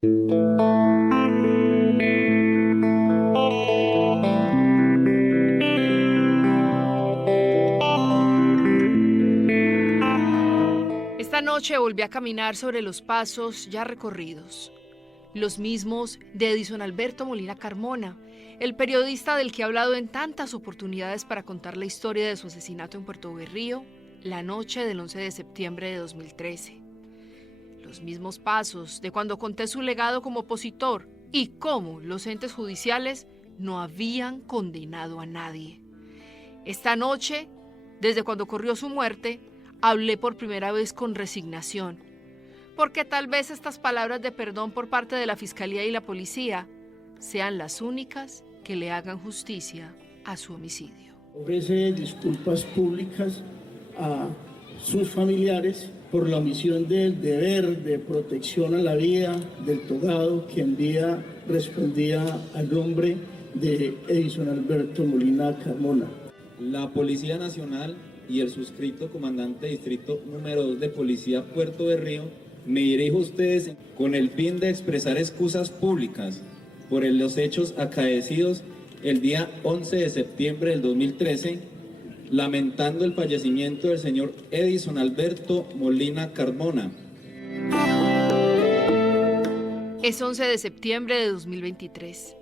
Esta noche volví a caminar sobre los pasos ya recorridos, los mismos de Edison Alberto Molina Carmona, el periodista del que he hablado en tantas oportunidades para contar la historia de su asesinato en Puerto Berrío, la noche del 11 de septiembre de 2013. Los mismos pasos de cuando conté su legado como opositor y cómo los entes judiciales no habían condenado a nadie. Esta noche, desde cuando ocurrió su muerte, hablé por primera vez con resignación, porque tal vez estas palabras de perdón por parte de la Fiscalía y la Policía sean las únicas que le hagan justicia a su homicidio. Ofrece disculpas públicas a sus familiares por la omisión del deber de protección a la vida del togado que en día respondía al nombre de Edison Alberto Molina Carmona. La Policía Nacional y el suscrito comandante distrito número 2 de Policía Puerto Berrío, me dirijo a ustedes con el fin de expresar excusas públicas por los hechos acaecidos el día 11 de septiembre del 2013, lamentando el fallecimiento del señor Edison Alberto Molina Carmona. Es 11 de septiembre de 2023.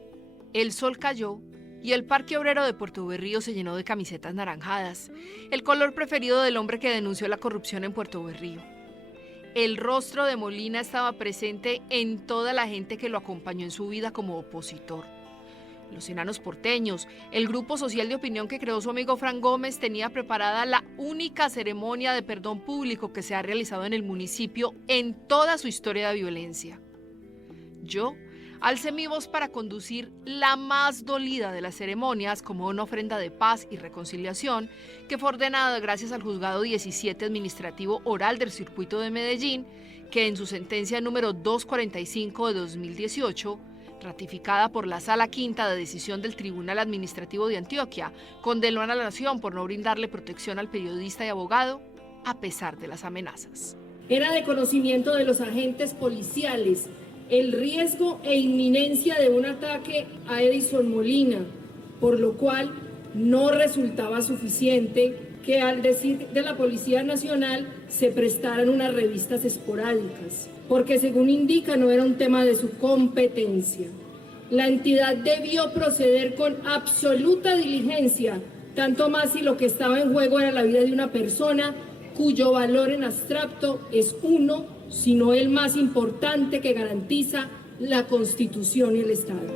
El sol cayó y el Parque Obrero de Puerto Berrío se llenó de camisetas naranjadas, el color preferido del hombre que denunció la corrupción en Puerto Berrío. El rostro de Molina estaba presente en toda la gente que lo acompañó en su vida como opositor. Los enanos porteños, el grupo social de opinión que creó su amigo Fran Gómez, tenía preparada la única ceremonia de perdón público que se ha realizado en el municipio en toda su historia de violencia. Yo alcé mi voz para conducir la más dolida de las ceremonias como una ofrenda de paz y reconciliación que fue ordenada gracias al Juzgado 17 Administrativo Oral del Circuito de Medellín, que en su sentencia número 245 de 2018, ratificada por la Sala Quinta de Decisión del Tribunal Administrativo de Antioquia, condenó a la nación por no brindarle protección al periodista y abogado a pesar de las amenazas. Era de conocimiento de los agentes policiales el riesgo e inminencia de un ataque a Edison Molina, por lo cual no resultaba suficiente que al decir de la Policía Nacional se prestaran unas revistas esporádicas, porque según indica no era un tema de su competencia. La entidad debió proceder con absoluta diligencia, tanto más si lo que estaba en juego era la vida de una persona cuyo valor en abstracto es uno, sino el más importante que garantiza la Constitución y el Estado.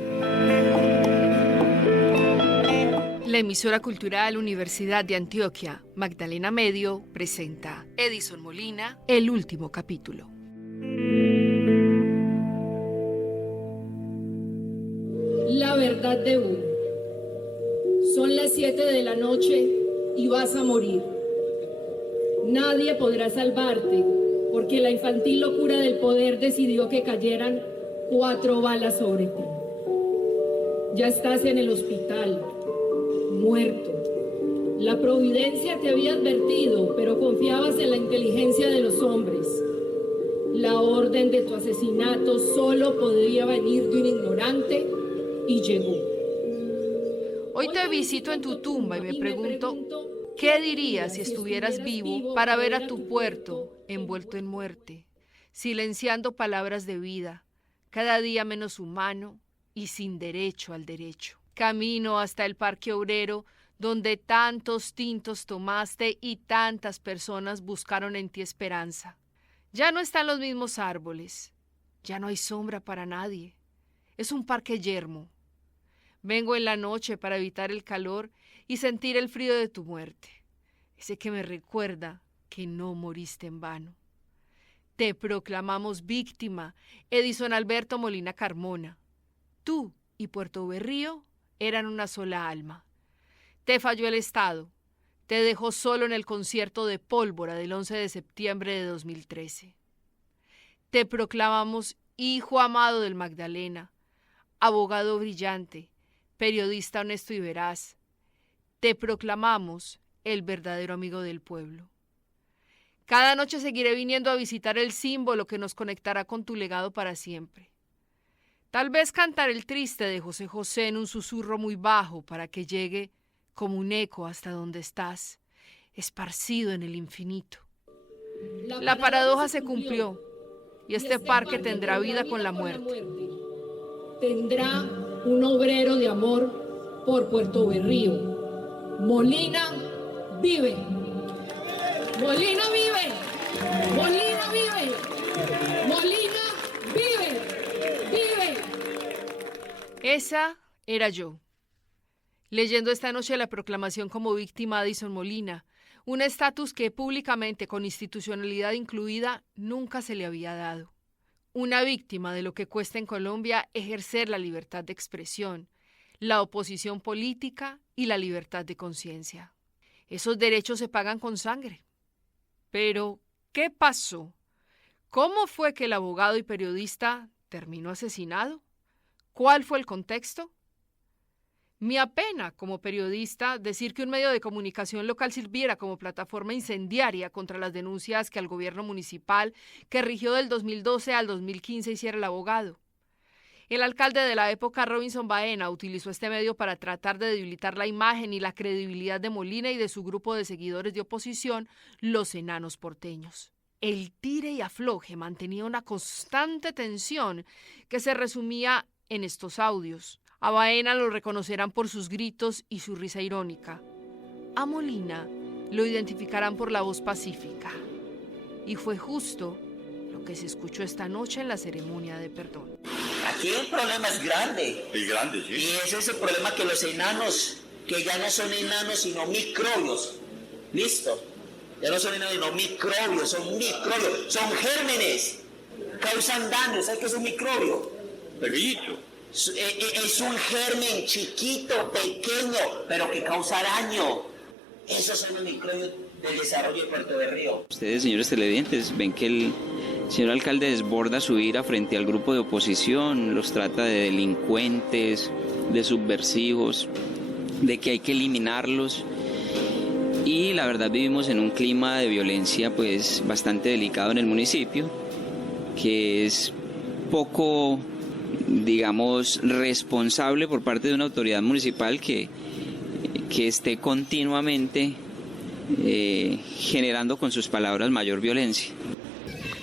La emisora cultural Universidad de Antioquia, Magdalena Medio, presenta Edison Molina, el último capítulo. La verdad de uno. Son las 7 de la noche y vas a morir. Nadie podrá salvarte, porque la infantil locura del poder decidió que cayeran 4 balas sobre ti. Ya estás en el hospital, muerto. La providencia te había advertido, pero confiabas en la inteligencia de los hombres. La orden de tu asesinato solo podía venir de un ignorante y llegó. Hoy te visito en tu tumba y me pregunto, ¿qué dirías si estuvieras vivo para ver a tu puerto envuelto en muerte, silenciando palabras de vida, cada día menos humano y sin derecho al derecho? Camino hasta el Parque Obrero, donde tantos tintos tomaste y tantas personas buscaron en ti esperanza. Ya no están los mismos árboles, ya no hay sombra para nadie. Es un parque yermo. Vengo en la noche para evitar el calor y sentir el frío de tu muerte, ese que me recuerda que no moriste en vano. Te proclamamos víctima, Edison Alberto Molina Carmona. Tú y Puerto Berrío eran una sola alma. Te falló el Estado, te dejó solo en el concierto de Pólvora del 11 de septiembre de 2013. Te proclamamos hijo amado del Magdalena, abogado brillante, periodista honesto y veraz. Te proclamamos el verdadero amigo del pueblo. Cada noche seguiré viniendo a visitar el símbolo que nos conectará con tu legado para siempre. Tal vez cantar el triste de José José en un susurro muy bajo para que llegue como un eco hasta donde estás, esparcido en el infinito. La paradoja se cumplió y este parque tendrá vida con la muerte. Tendrá un obrero de amor por Puerto Berrío. Molina vive. Molina vive. Molina vive. Molina vive. Vive. Esa era yo, leyendo esta noche la proclamación como víctima de Addison Molina, un estatus que públicamente, con institucionalidad incluida, nunca se le había dado. Una víctima de lo que cuesta en Colombia ejercer la libertad de expresión, la oposición política y la libertad de conciencia. Esos derechos se pagan con sangre. Pero, ¿qué pasó? ¿Cómo fue que el abogado y periodista terminó asesinado? ¿Cuál fue el contexto? Me apena, como periodista, decir que un medio de comunicación local sirviera como plataforma incendiaria contra las denuncias que al gobierno municipal, que rigió del 2012 al 2015, hiciera el abogado. El alcalde de la época, Robinson Baena, utilizó este medio para tratar de debilitar la imagen y la credibilidad de Molina y de su grupo de seguidores de oposición, los enanos porteños. El tire y afloje mantenía una constante tensión que se resumía en estos audios. A Baena lo reconocerán por sus gritos y su risa irónica. A Molina lo identificarán por la voz pacífica. Y fue justo lo que se escuchó esta noche en la ceremonia de perdón. Aquí el problema es grande. Es grande, sí. Y ese es el problema, que los enanos, que ya no son enanos sino microbios. ¿Listo? Ya no son enanos sino microbios, son gérmenes. Causan daño. ¿Sabes qué es un microbio? Pequeñito. Es un germen chiquito, pequeño, pero que causa daño. Esos son los microbios del desarrollo de Puerto Berrío. Ustedes, señores televidentes, ven que el señor alcalde desborda su ira frente al grupo de oposición, los trata de delincuentes, de subversivos, de que hay que eliminarlos. Y la verdad vivimos en un clima de violencia pues bastante delicado en el municipio, que es poco, digamos, responsable por parte de una autoridad municipal que esté continuamente generando con sus palabras mayor violencia.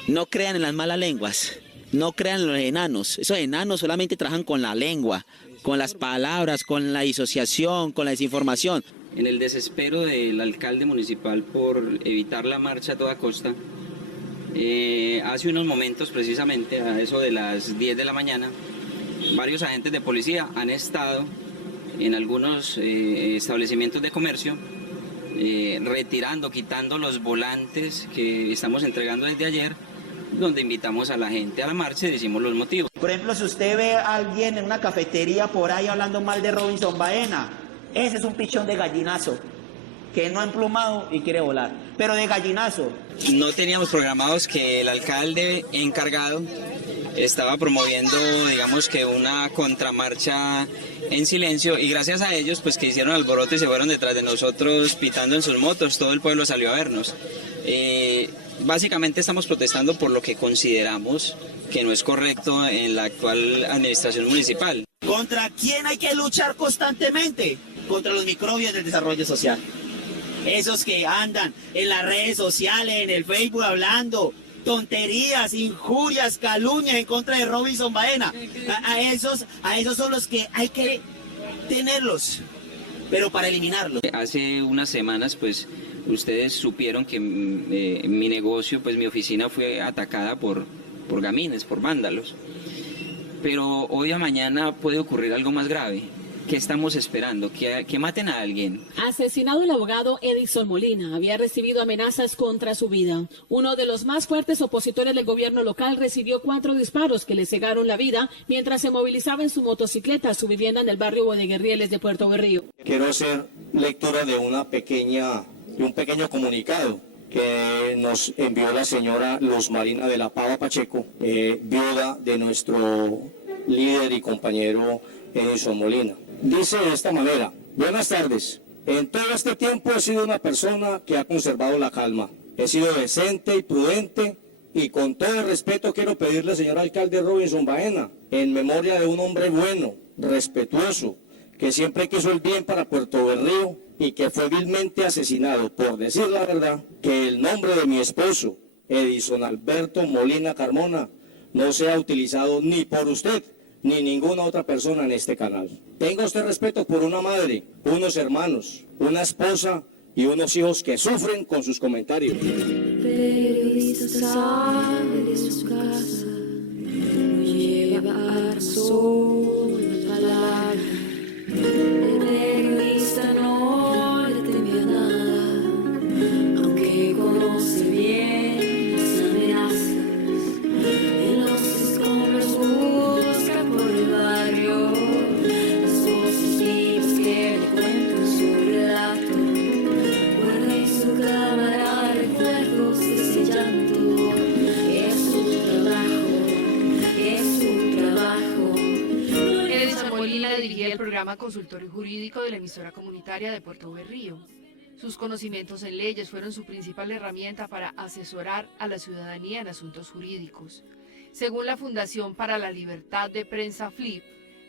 No crean en las malas lenguas, no crean en los enanos. Esos enanos solamente trabajan con la lengua, con las palabras, con la disociación, con la desinformación. En el desespero del alcalde municipal por evitar la marcha a toda costa, hace unos momentos, precisamente a eso de las 10 de la mañana, varios agentes de policía han estado en algunos establecimientos de comercio retirando, quitando los volantes que estamos entregando desde ayer, donde invitamos a la gente a la marcha y decimos los motivos. Por ejemplo, si usted ve a alguien en una cafetería por ahí hablando mal de Robinson Baena, ese es un pichón de gallinazo, que no ha emplumado y quiere volar, pero de gallinazo. No teníamos programados que el alcalde encargado estaba promoviendo, digamos, que una contramarcha en silencio, y gracias a ellos, pues, que hicieron alboroto y se fueron detrás de nosotros pitando en sus motos, todo el pueblo salió a vernos. Básicamente estamos protestando por lo que consideramos que no es correcto en la actual administración municipal. ¿Contra quién hay que luchar constantemente? Contra los microbios del desarrollo social. Esos que andan en las redes sociales, en el Facebook, hablando tonterías, injurias, calumnias en contra de Robinson Baena. A esos son los que hay que tenerlos, pero para eliminarlos. Hace unas semanas, pues, ustedes supieron que mi negocio, pues mi oficina fue atacada por gamines, por vándalos. Pero hoy a mañana puede ocurrir algo más grave. ¿Qué estamos esperando? ¿Que maten a alguien? Asesinado el abogado Addison Molina. Había recibido amenazas contra su vida. Uno de los más fuertes opositores del gobierno local recibió 4 disparos que le cegaron la vida mientras se movilizaba en su motocicleta a su vivienda en el barrio Bodeguerrieles de Puerto Berrío. Quiero hacer lectura de un pequeño comunicado que nos envió la señora Luz Marina de la Pava Pacheco, viuda de nuestro líder y compañero Addison Molina. Dice de esta manera: buenas tardes. En todo este tiempo he sido una persona que ha conservado la calma. He sido decente y prudente Y con todo el respeto quiero pedirle, señor alcalde Robinson Baena, en memoria de un hombre bueno, respetuoso, que siempre quiso el bien para Puerto Berrío y que fue vilmente asesinado, por decir la verdad, que el nombre de mi esposo, Edison Alberto Molina Carmona, no sea utilizado ni por usted ni ninguna otra persona en este canal. Tenga usted respeto por una madre, unos hermanos, una esposa y unos hijos que sufren con sus comentarios. Periodista sale de su casa, no lleva solo palabra. El periodista no le teme a nada, aunque conoce bien las amenazas. En los escombros busca por el barrio las voces vivas que le cuentan su relato. Guarda en su cámara recuerdos de ese llanto. Es su trabajo, es su trabajo. Edison Molina dirigía el programa consultorio jurídico de la emisora comunitaria de Puerto Berrío. Sus conocimientos en leyes fueron su principal herramienta para asesorar a la ciudadanía en asuntos jurídicos. Según la Fundación para la Libertad de Prensa FLIP,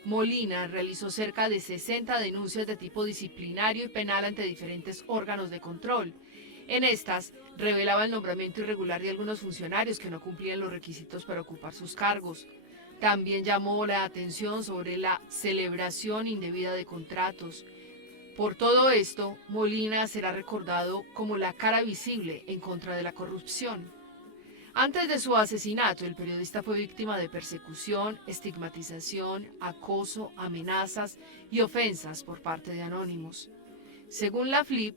Molina realizó cerca de 60 denuncias de tipo disciplinario y penal ante diferentes órganos de control. En estas, revelaba el nombramiento irregular de algunos funcionarios que no cumplían los requisitos para ocupar sus cargos. También llamó la atención sobre la celebración indebida de contratos. Por todo esto, Molina será recordado como la cara visible en contra de la corrupción. Antes de su asesinato, el periodista fue víctima de persecución, estigmatización, acoso, amenazas y ofensas por parte de anónimos. Según la FLIP,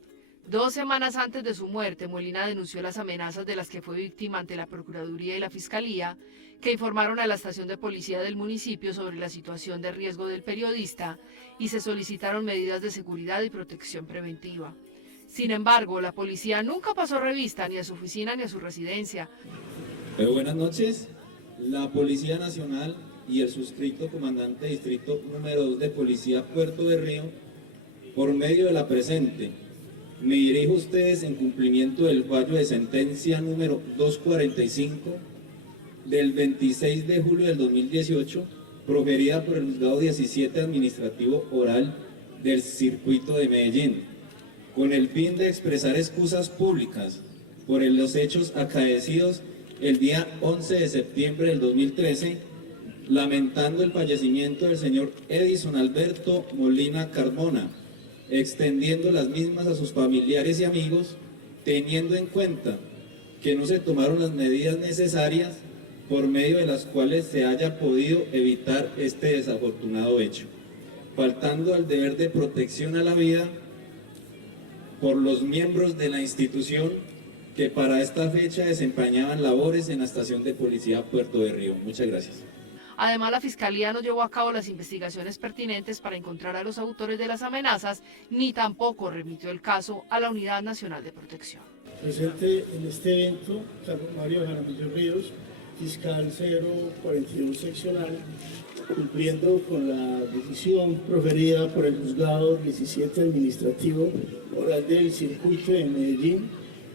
2 semanas antes de su muerte, Molina denunció las amenazas de las que fue víctima ante la Procuraduría y la Fiscalía, que informaron a la estación de policía del municipio sobre la situación de riesgo del periodista y se solicitaron medidas de seguridad y protección preventiva. Sin embargo, la policía nunca pasó revista ni a su oficina ni a su residencia. Buenas noches. La Policía Nacional y el suscrito comandante distrito número 2 de Policía Puerto Berrío, por medio de la presente, me dirijo a ustedes en cumplimiento del fallo de sentencia número 245 del 26 de julio del 2018, proferida por el Juzgado 17 Administrativo Oral del Circuito de Medellín, con el fin de expresar excusas públicas por los hechos acaecidos el día 11 de septiembre del 2013, lamentando el fallecimiento del señor Edison Alberto Molina Carmona, extendiendo las mismas a sus familiares y amigos, teniendo en cuenta que no se tomaron las medidas necesarias por medio de las cuales se haya podido evitar este desafortunado hecho, faltando al deber de protección a la vida por los miembros de la institución que para esta fecha desempeñaban labores en la estación de policía Puerto Berrío. Muchas gracias. Además, la Fiscalía no llevó a cabo las investigaciones pertinentes para encontrar a los autores de las amenazas, ni tampoco remitió el caso a la Unidad Nacional de Protección. Presente en este evento, Carlos Mario Jaramillo Ríos, fiscal 042 seccional, cumpliendo con la decisión proferida por el Juzgado 17 Administrativo Oral del Circuito de Medellín,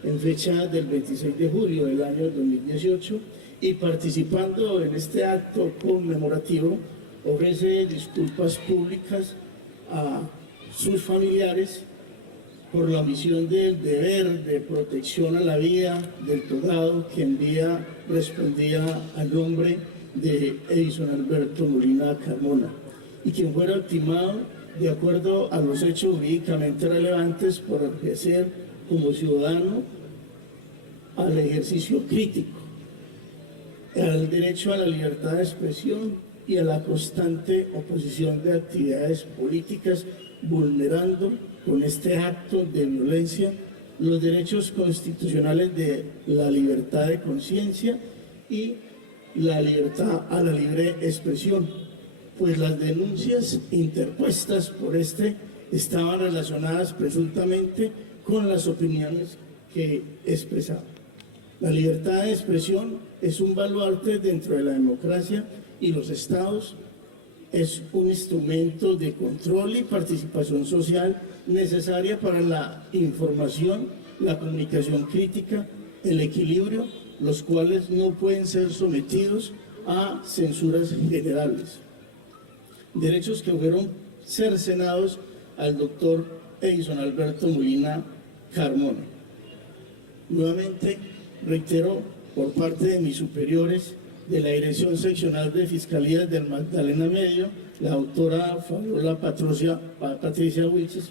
en fecha del 26 de julio del año 2018, y participando en este acto conmemorativo, ofrece disculpas públicas a sus familiares por la omisión del deber de protección a la vida del togado que respondía al nombre de Edison Alberto Molina Carmona, y quien fuera ultimado de acuerdo a los hechos jurídicamente relevantes por ejercer como ciudadano al ejercicio crítico, al derecho a la libertad de expresión y a la constante oposición de actividades políticas, vulnerando con este acto de violencia los derechos constitucionales de la libertad de conciencia y la libertad a la libre expresión, pues las denuncias interpuestas por este estaban relacionadas presuntamente con las opiniones que expresaba. La libertad de expresión es un baluarte dentro de la democracia y los estados, es un instrumento de control y participación social necesaria para la información, la comunicación crítica, el equilibrio los cuales no pueden ser sometidos a censuras generales. Derechos que fueron cercenados al doctor Edison Alberto Molina Carmona. Nuevamente reitero por parte de mis superiores de la Dirección Seccional de Fiscalía del Magdalena Medio, la doctora Fabiola Patricia Wilches,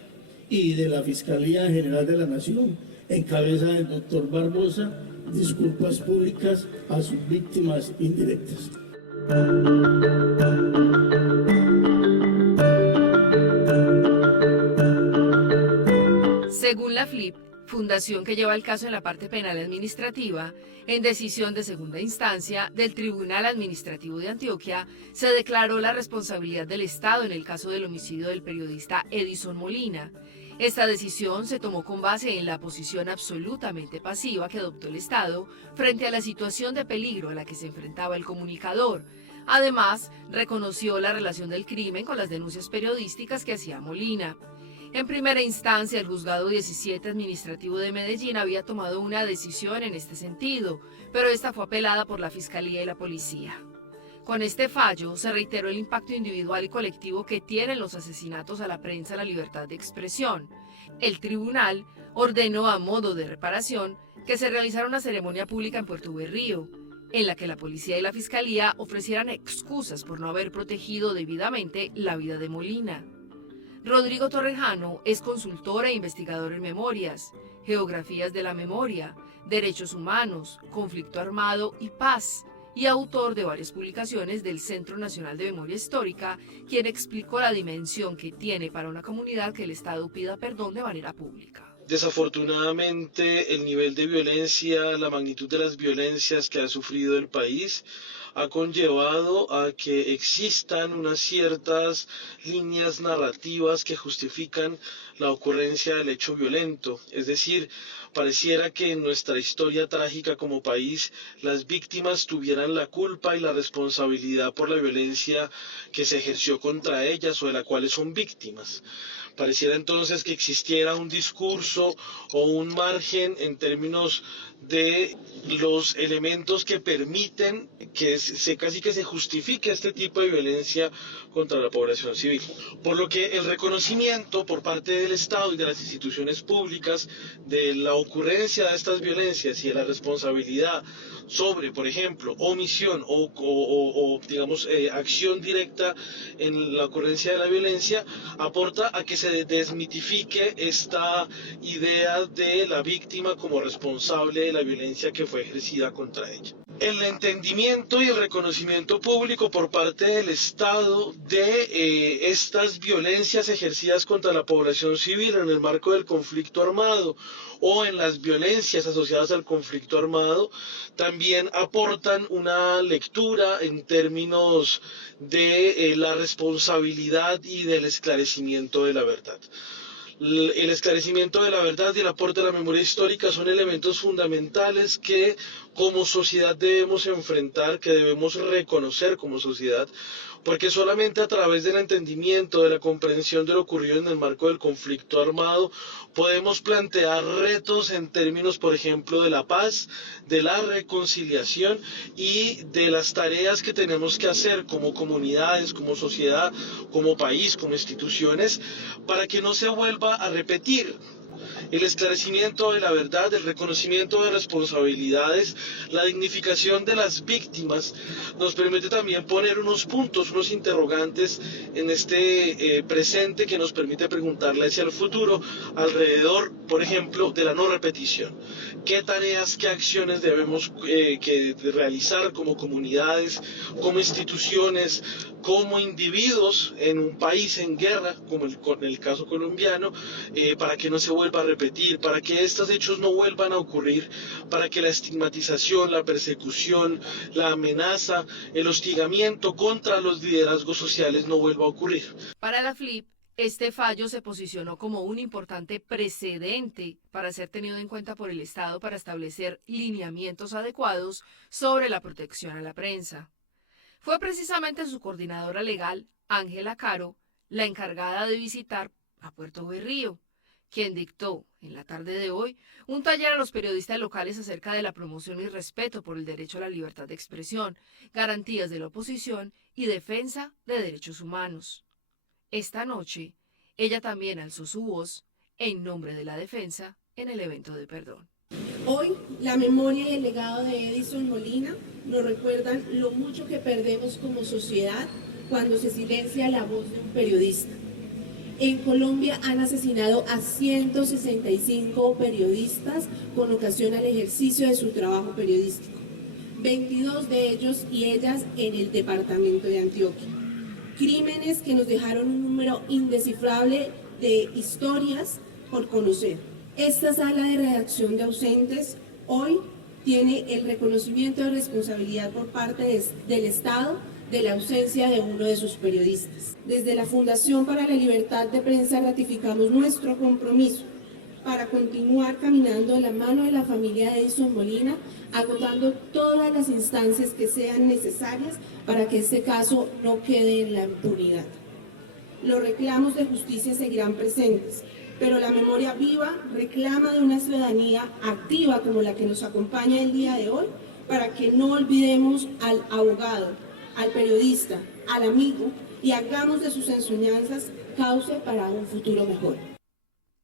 y de la Fiscalía General de la Nación, en cabeza del doctor Barbosa, disculpas públicas a sus víctimas indirectas. Según la FLIP, fundación que lleva el caso en la parte penal administrativa, en decisión de segunda instancia del Tribunal Administrativo de Antioquia, se declaró la responsabilidad del Estado en el caso del homicidio del periodista Edison Molina. Esta decisión se tomó con base en la posición absolutamente pasiva que adoptó el Estado frente a la situación de peligro a la que se enfrentaba el comunicador. Además, reconoció la relación del crimen con las denuncias periodísticas que hacía Molina. En primera instancia, el Juzgado 17 Administrativo de Medellín había tomado una decisión en este sentido, pero esta fue apelada por la Fiscalía y la Policía. Con este fallo, se reiteró el impacto individual y colectivo que tienen los asesinatos a la prensa en la libertad de expresión. El tribunal ordenó a modo de reparación que se realizara una ceremonia pública en Puerto Berrío, en la que la Policía y la Fiscalía ofrecieran excusas por no haber protegido debidamente la vida de Molina. Rodrigo Torrejano es consultor e investigador en memorias, geografías de la memoria, derechos humanos, conflicto armado y paz, y autor de varias publicaciones del Centro Nacional de Memoria Histórica, quien explicó la dimensión que tiene para una comunidad que el Estado pida perdón de manera pública. Desafortunadamente, el nivel de violencia, la magnitud de las violencias que ha sufrido el país ha conllevado a que existan unas ciertas líneas narrativas que justifican la ocurrencia del hecho violento. Es decir, pareciera que en nuestra historia trágica como país, las víctimas tuvieran la culpa y la responsabilidad por la violencia que se ejerció contra ellas o de la cual son víctimas. Pareciera entonces que existiera un discurso o un margen en términos de los elementos que permiten que casi que se justifique este tipo de violencia contra la población civil. Por lo que el reconocimiento por parte del Estado y de las instituciones públicas de la ocurrencia de estas violencias y de la responsabilidad sobre, por ejemplo, omisión o acción directa en la ocurrencia de la violencia, aporta a que se desmitifique esta idea de la víctima como responsable de la violencia que fue ejercida contra ella. El entendimiento y el reconocimiento público por parte del Estado de estas violencias ejercidas contra la población civil en el marco del conflicto armado o en las violencias asociadas al conflicto armado también aportan una lectura en términos de la responsabilidad y del esclarecimiento de la verdad. El esclarecimiento de la verdad y el aporte a la memoria histórica son elementos fundamentales que como sociedad debemos enfrentar, que debemos reconocer como sociedad, porque solamente a través del entendimiento, de la comprensión de lo ocurrido en el marco del conflicto armado, podemos plantear retos en términos, por ejemplo, de la paz, de la reconciliación y de las tareas que tenemos que hacer como comunidades, como sociedad, como país, como instituciones, para que no se vuelva a repetir. El esclarecimiento de la verdad, el reconocimiento de responsabilidades, la dignificación de las víctimas nos permite también poner unos puntos, unos interrogantes en este presente que nos permite preguntarle hacia el futuro alrededor, por ejemplo, de la no repetición. ¿Qué tareas, qué acciones debemos realizar como comunidades, como instituciones, como individuos en un país en guerra, como en el caso colombiano, para que no se vuelva a repetir, para que estos hechos no vuelvan a ocurrir, para que la estigmatización, la persecución, la amenaza, el hostigamiento contra los liderazgos sociales no vuelva a ocurrir? Para la FLIP, este fallo se posicionó como un importante precedente para ser tenido en cuenta por el Estado para establecer lineamientos adecuados sobre la protección a la prensa. Fue precisamente su coordinadora legal, Ángela Caro, la encargada de visitar a Puerto Berrío, quien dictó, en la tarde de hoy, un taller a los periodistas locales acerca de la promoción y respeto por el derecho a la libertad de expresión, garantías de la oposición y defensa de derechos humanos. Esta noche, ella también alzó su voz en nombre de la defensa en el evento de perdón. Hoy, la memoria y el legado de Edison Molina nos recuerdan lo mucho que perdemos como sociedad cuando se silencia la voz de un periodista. En Colombia han asesinado a 165 periodistas con ocasión al ejercicio de su trabajo periodístico. 22 de ellos y ellas en el departamento de Antioquia. Crímenes que nos dejaron un número indescifrable de historias por conocer. Esta sala de redacción de ausentes hoy tiene el reconocimiento de responsabilidad por parte del Estado de la ausencia de uno de sus periodistas. Desde la Fundación para la Libertad de Prensa ratificamos nuestro compromiso para continuar caminando de la mano de la familia de Edison Molina, agotando todas las instancias que sean necesarias para que este caso no quede en la impunidad. Los reclamos de justicia seguirán presentes, pero la memoria viva reclama de una ciudadanía activa como la que nos acompaña el día de hoy, para que no olvidemos al abogado, al periodista, al amigo, y hagamos de sus enseñanzas cauce para un futuro mejor.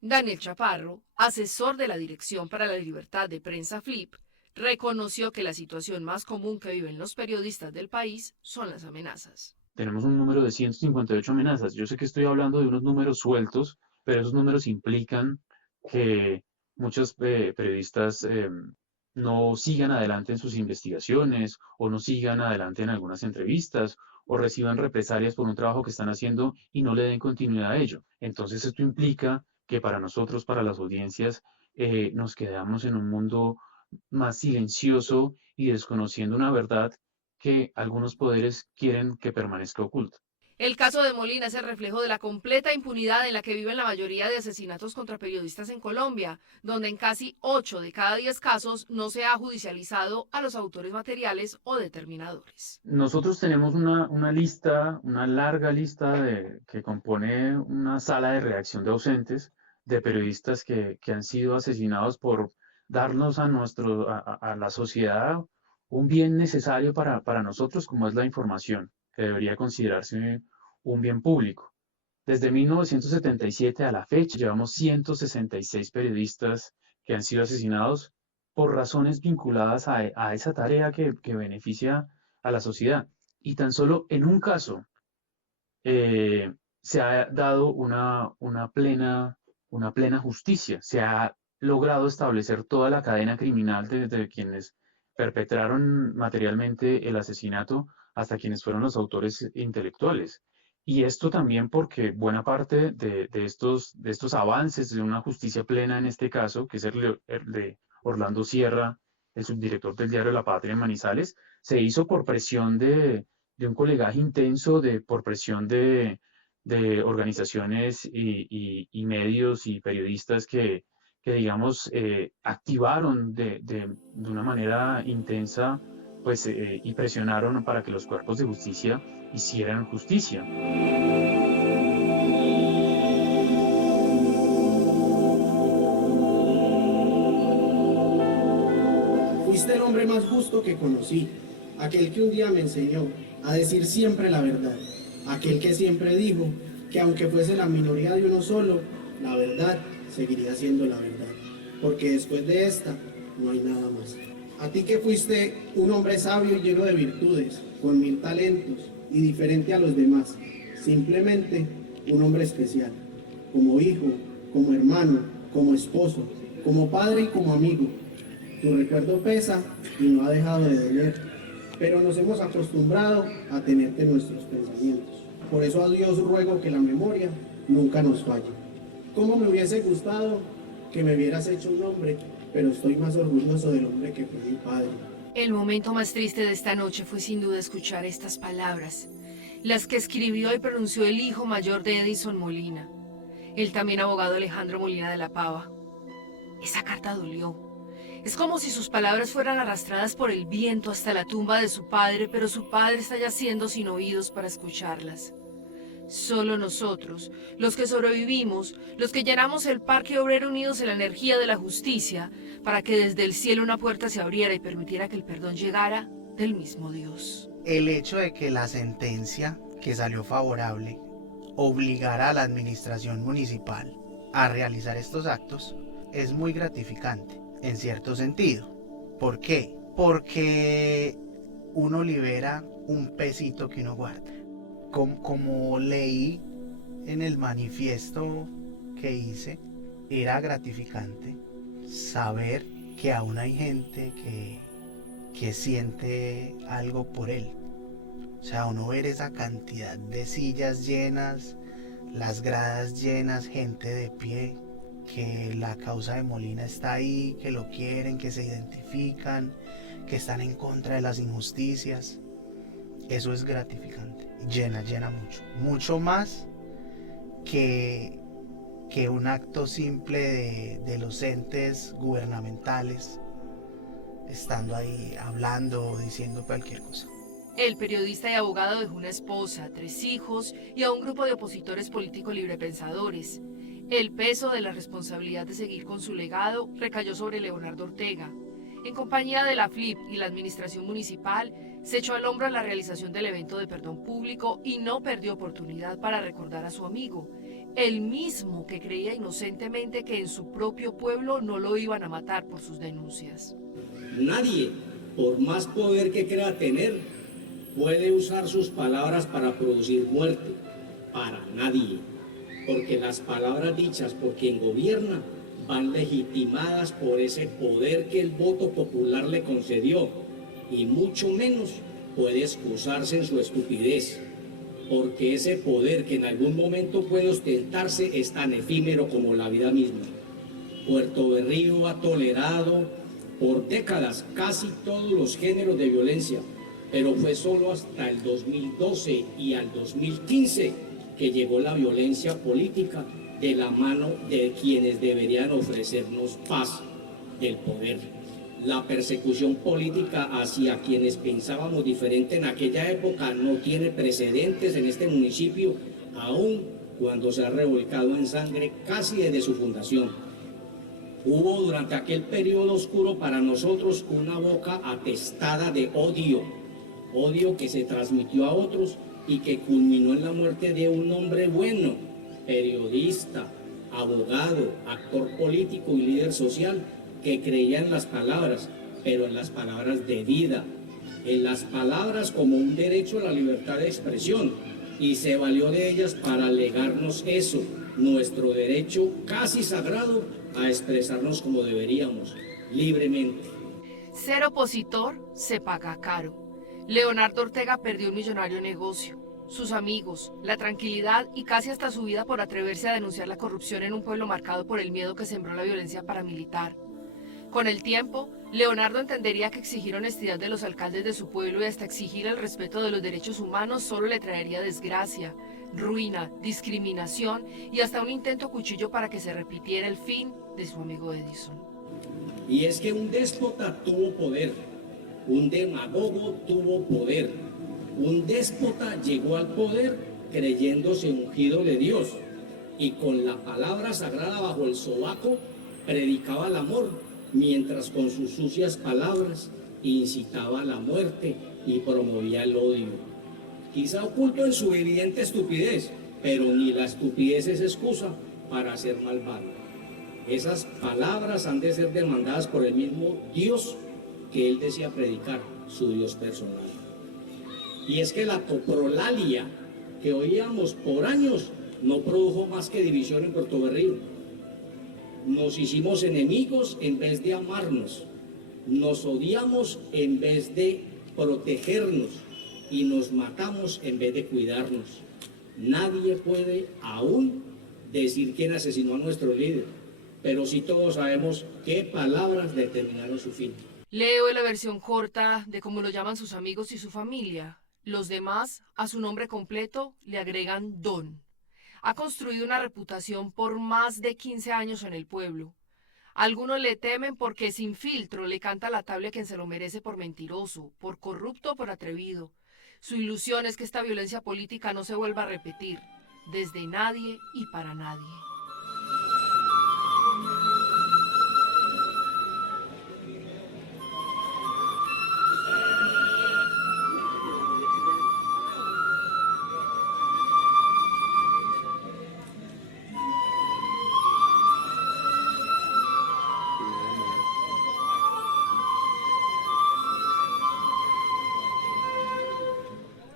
Daniel Chaparro, asesor de la Dirección para la Libertad de Prensa FLIP, reconoció que la situación más común que viven los periodistas del país son las amenazas. Tenemos un número de 158 amenazas. Yo sé que estoy hablando de unos números sueltos, pero esos números implican que muchos periodistas no sigan adelante en sus investigaciones o no sigan adelante en algunas entrevistas o reciban represalias por un trabajo que están haciendo y no le den continuidad a ello. Entonces esto implica que para nosotros, para las audiencias, nos quedamos en un mundo más silencioso y desconociendo una verdad que algunos poderes quieren que permanezca oculta. El caso de Molina es el reflejo de la completa impunidad en la que viven la mayoría de asesinatos contra periodistas en Colombia, donde en casi 8 de cada 10 casos no se ha judicializado a los autores materiales o determinadores. Nosotros tenemos una lista, una larga lista que compone una sala de redacción de ausentes de periodistas que han sido asesinados por darnos a la sociedad un bien necesario para nosotros, como es la información, que debería considerarse un bien público. Desde 1977 a la fecha llevamos 166 periodistas que han sido asesinados por razones vinculadas a esa tarea que beneficia a la sociedad. Y tan solo en un caso se ha dado una plena justicia. Se ha logrado establecer toda la cadena criminal desde quienes perpetraron materialmente el asesinato hasta quienes fueron los autores intelectuales. Y esto también porque buena parte de estos avances de una justicia plena en este caso, que es el de Orlando Sierra, el subdirector del Diario La Patria en Manizales, se hizo por presión de un colegaje intenso, por presión de organizaciones y medios y periodistas que digamos, activaron de una manera intensa pues, y presionaron para que los cuerpos de justicia hicieran justicia. Fuiste el hombre más justo que conocí, aquel que un día me enseñó a decir siempre la verdad, aquel que siempre dijo que aunque fuese la minoría de uno solo, la verdad seguiría siendo la verdad, porque después de esta no hay nada más. A ti que fuiste un hombre sabio y lleno de virtudes, con 1000 talentos y diferente a los demás, simplemente un hombre especial, como hijo, como hermano, como esposo, como padre y como amigo. Tu recuerdo pesa y no ha dejado de doler, pero nos hemos acostumbrado a tenerte en nuestros pensamientos. Por eso a Dios ruego que la memoria nunca nos falle. Cómo me hubiese gustado que me hubieras hecho un hombre, pero estoy más orgulloso del hombre que fue mi padre. El momento más triste de esta noche fue sin duda escuchar estas palabras, las que escribió y pronunció el hijo mayor de Edison Molina, el también abogado Alejandro Molina de la Pava. Esa carta dolió. Es como si sus palabras fueran arrastradas por el viento hasta la tumba de su padre, pero su padre está yaciendo sin oídos para escucharlas. Solo nosotros, los que sobrevivimos, los que llenamos el Parque Obrero unidos en la energía de la justicia, para que desde el cielo una puerta se abriera y permitiera que el perdón llegara del mismo Dios. El hecho de que la sentencia que salió favorable obligara a la administración municipal a realizar estos actos es muy gratificante, en cierto sentido. ¿Por qué? Porque uno libera un pesito que uno guarda. Como leí en el manifiesto que hice, era gratificante saber que aún hay gente que siente algo por él. O sea, uno ver esa cantidad de sillas llenas, las gradas llenas, gente de pie, que la causa de Molina está ahí, que lo quieren, que se identifican, que están en contra de las injusticias. Eso es gratificante, llena mucho más que un acto simple de los entes gubernamentales estando ahí hablando o diciendo cualquier cosa. El periodista y abogado dejó una esposa, 3 hijos y a un grupo de opositores políticos librepensadores. El peso de la responsabilidad de seguir con su legado recayó sobre Leonardo Ortega. En compañía de la FLIP y la administración municipal, se echó al hombro la realización del evento de perdón público y no perdió oportunidad para recordar a su amigo, el mismo que creía inocentemente que en su propio pueblo no lo iban a matar por sus denuncias. Nadie, por más poder que crea tener, puede usar sus palabras para producir muerte. Para nadie. Porque las palabras dichas por quien gobierna van legitimadas por ese poder que el voto popular le concedió, y mucho menos puede excusarse en su estupidez, porque ese poder que en algún momento puede ostentarse es tan efímero como la vida misma. Puerto Berrío ha tolerado por décadas casi todos los géneros de violencia, pero fue solo hasta el 2012 y al 2015 que llegó la violencia política de la mano de quienes deberían ofrecernos paz, del poder. La persecución política hacia quienes pensábamos diferente en aquella época no tiene precedentes en este municipio, aun cuando se ha revolcado en sangre casi desde su fundación. Hubo durante aquel periodo oscuro para nosotros una boca atestada de odio que se transmitió a otros y que culminó en la muerte de un hombre bueno, periodista, abogado, actor político y líder social, que creía en las palabras, pero en las palabras de vida, en las palabras como un derecho a la libertad de expresión, y se valió de ellas para legarnos eso, nuestro derecho casi sagrado a expresarnos como deberíamos, libremente. Ser opositor se paga caro. Leonardo Ortega perdió un millonario negocio, sus amigos, la tranquilidad y casi hasta su vida por atreverse a denunciar la corrupción en un pueblo marcado por el miedo que sembró la violencia paramilitar. Con el tiempo, Leonardo entendería que exigir honestidad de los alcaldes de su pueblo y hasta exigir el respeto de los derechos humanos solo le traería desgracia, ruina, discriminación y hasta un intento cuchillo para que se repitiera el fin de su amigo Edison. Y es que un déspota tuvo poder, un demagogo tuvo poder, un déspota llegó al poder creyéndose ungido de Dios y con la palabra sagrada bajo el sobaco predicaba el amor, mientras con sus sucias palabras incitaba a la muerte y promovía el odio. Quizá oculto en su evidente estupidez, pero ni la estupidez es excusa para ser malvado. Esas palabras han de ser demandadas por el mismo Dios que él decía predicar, su Dios personal. Y es que la coprolalia que oíamos por años no produjo más que división en Puerto Berrío. Nos hicimos enemigos en vez de amarnos, nos odiamos en vez de protegernos y nos matamos en vez de cuidarnos. Nadie puede aún decir quién asesinó a nuestro líder, pero sí todos sabemos qué palabras determinaron su fin. Leo la versión corta de cómo lo llaman sus amigos y su familia. Los demás, a su nombre completo, le agregan Don. Ha construido una reputación por más de 15 años en el pueblo. Algunos le temen porque sin filtro le canta la tabla a quien se lo merece por mentiroso, por corrupto o por atrevido. Su ilusión es que esta violencia política no se vuelva a repetir, desde nadie y para nadie.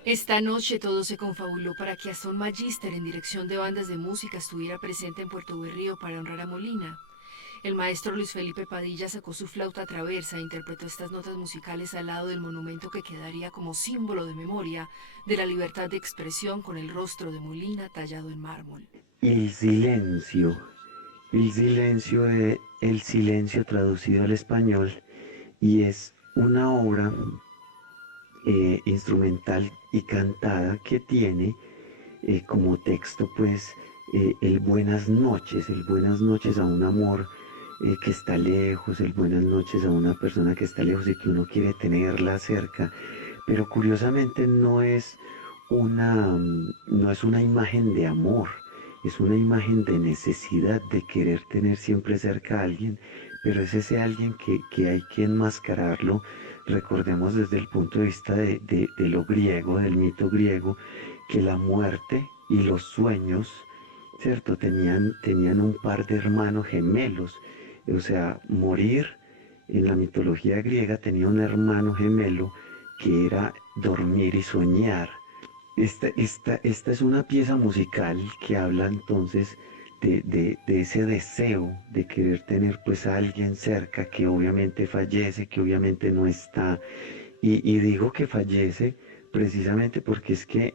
Esta noche todo se confabuló para que Asón Magíster, en dirección de bandas de música, estuviera presente en Puerto Berrío para honrar a Molina. El maestro Luis Felipe Padilla sacó su flauta traversa e interpretó estas notas musicales al lado del monumento que quedaría como símbolo de memoria de la libertad de expresión con el rostro de Molina tallado en mármol. El silencio el silencio traducido al español, y es una obra instrumental y cantada que tiene como texto pues el buenas noches a un amor que está lejos, el buenas noches a una persona que está lejos y que uno quiere tenerla cerca, pero curiosamente no es una imagen de amor, es una imagen de necesidad de querer tener siempre cerca a alguien, pero es ese alguien que hay que enmascararlo. Recordemos desde el punto de vista de lo griego, del mito griego, que la muerte y los sueños, ¿cierto? Tenían un par de hermanos gemelos. O sea, morir en la mitología griega tenía un hermano gemelo que era dormir y soñar. Esta es una pieza musical que habla entonces de ese deseo de querer tener pues a alguien cerca que obviamente fallece, que obviamente no está, y digo que fallece precisamente porque es que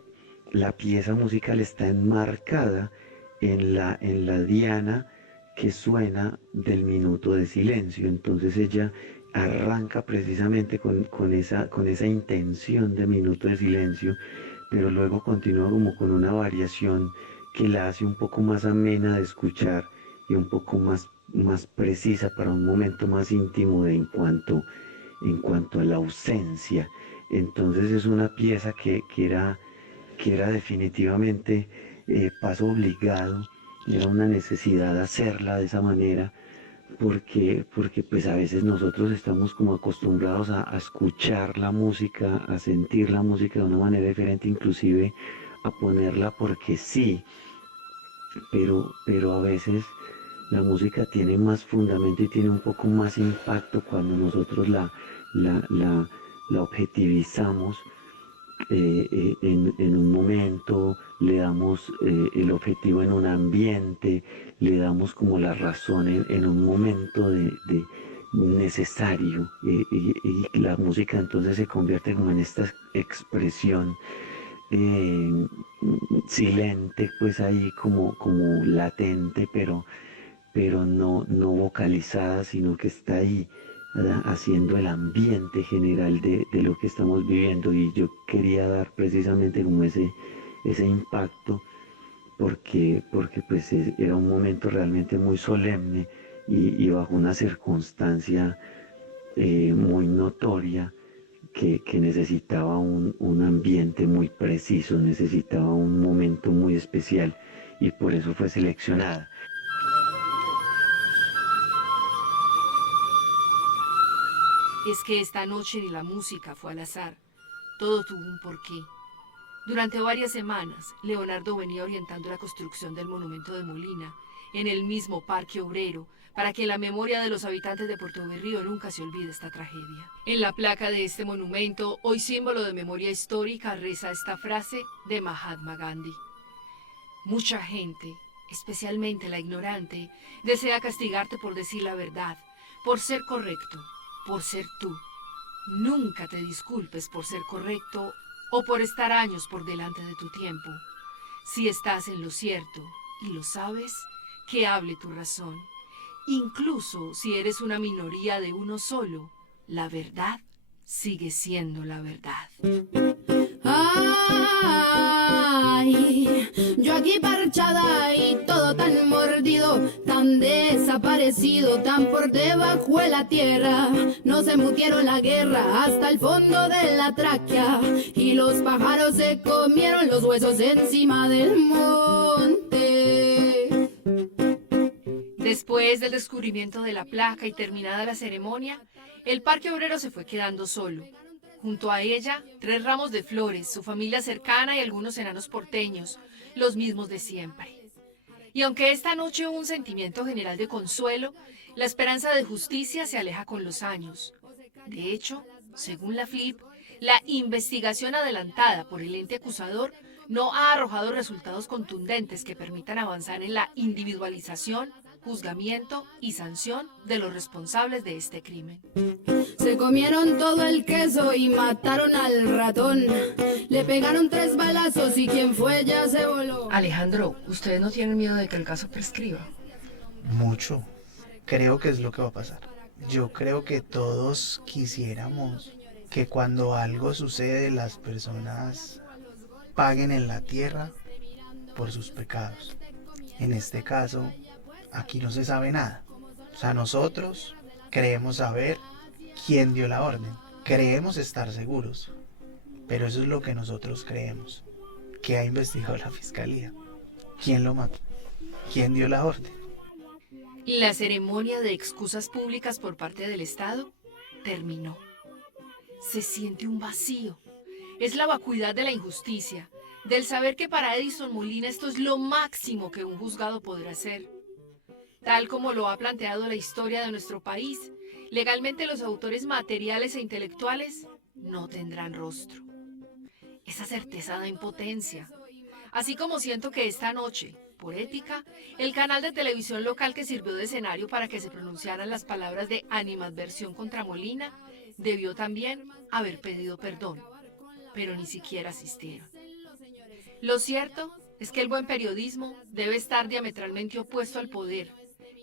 la pieza musical está enmarcada en la diana que suena del minuto de silencio. Entonces ella arranca precisamente con esa intención de minuto de silencio, pero luego continúa como con una variación que la hace un poco más amena de escuchar y un poco más precisa para un momento más íntimo en cuanto a la ausencia. Entonces es una pieza que era definitivamente paso obligado, era una necesidad hacerla de esa manera, porque pues a veces nosotros estamos como acostumbrados a escuchar la música, a sentir la música de una manera diferente, inclusive a ponerla porque sí, pero a veces la música tiene más fundamento y tiene un poco más impacto cuando nosotros la objetivizamos en un momento, le damos el objetivo en un ambiente, le damos como la razón en un momento de necesario, y la música entonces se convierte como en esta expresión silente, pues ahí como latente, pero no vocalizada, sino que está ahí haciendo el ambiente general de lo que estamos viviendo. Y yo quería dar precisamente como ese impacto, porque pues era un momento realmente muy solemne y bajo una circunstancia muy notoria, que necesitaba un ambiente muy preciso, necesitaba un momento muy especial, y por eso fue seleccionada. Es que esta noche ni la música fue al azar, todo tuvo un porqué. Durante varias semanas, Leonardo venía orientando la construcción del monumento de Molina, en el mismo Parque Obrero, para que en la memoria de los habitantes de Puerto Berrío nunca se olvide esta tragedia. En la placa de este monumento, hoy símbolo de memoria histórica, reza esta frase de Mahatma Gandhi: mucha gente, especialmente la ignorante, desea castigarte por decir la verdad, por ser correcto, por ser tú. Nunca te disculpes por ser correcto o por estar años por delante de tu tiempo. Si estás en lo cierto y lo sabes, que hable tu razón. Incluso si eres una minoría de uno solo, la verdad sigue siendo la verdad. Ay, Yo aquí parchada y todo tan mordido, tan desaparecido, tan por debajo de la tierra. Nos embutieron la guerra hasta el fondo de la tráquea y los pájaros se comieron los huesos encima del monte. Después del descubrimiento de la placa y terminada la ceremonia, el Parque Obrero se fue quedando solo. Junto a ella, 3 ramos de flores, su familia cercana y algunos enanos porteños, los mismos de siempre. Y aunque esta noche hubo un sentimiento general de consuelo, la esperanza de justicia se aleja con los años. De hecho, según la FLIP, la investigación adelantada por el ente acusador no ha arrojado resultados contundentes que permitan avanzar en la individualización, juzgamiento y sanción de los responsables de este crimen. Se comieron todo el queso y mataron al ratón. Le pegaron 3 balazos y quien fue ya se voló. Alejandro, ¿ustedes no tienen miedo de que el caso prescriba? Mucho. Creo que es lo que va a pasar. Yo creo que todos quisiéramos que cuando algo sucede las personas paguen en la tierra por sus pecados. En este caso, aquí no se sabe nada. O sea, nosotros creemos saber quién dio la orden. Creemos estar seguros. Pero eso es lo que nosotros creemos. ¿Qué ha investigado la fiscalía? ¿Quién lo mató? ¿Quién dio la orden? La ceremonia de excusas públicas por parte del Estado terminó. Se siente un vacío. Es la vacuidad de la injusticia, del saber que para Edison Molina esto es lo máximo que un juzgado podrá hacer. Tal como lo ha planteado la historia de nuestro país, legalmente los autores materiales e intelectuales no tendrán rostro. Esa certeza da impotencia. Así como siento que esta noche, por ética, el canal de televisión local que sirvió de escenario para que se pronunciaran las palabras de animadversión contra Molina, debió también haber pedido perdón, pero ni siquiera asistieron. Lo cierto es que el buen periodismo debe estar diametralmente opuesto al poder,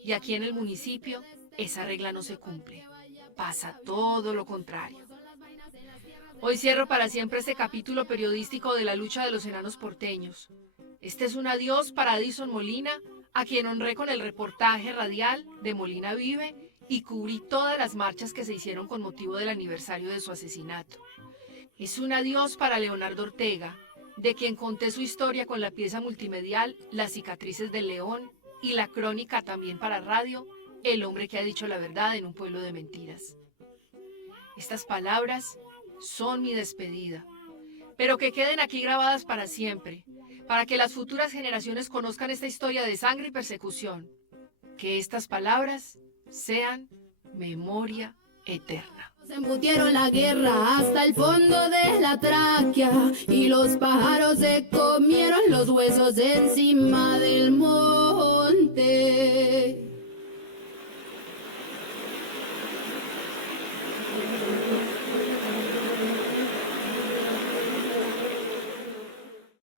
y aquí en el municipio esa regla no se cumple. Pasa todo lo contrario. Hoy cierro para siempre este capítulo periodístico de la lucha de los enanos porteños. Este es un adiós para Edison Molina, a quien honré con el reportaje radial de Molina Vive y cubrí todas las marchas que se hicieron con motivo del aniversario de su asesinato. Es un adiós para Leonardo Ortega, de quien conté su historia con la pieza multimedial Las cicatrices del león y la crónica también para radio, El hombre que ha dicho la verdad en un pueblo de mentiras. Estas palabras son mi despedida, pero que queden aquí grabadas para siempre, para que las futuras generaciones conozcan esta historia de sangre y persecución. Que estas palabras sean memoria eterna. Se embutieron la guerra hasta el fondo de la tráquea y los pájaros se comieron los huesos encima del monte.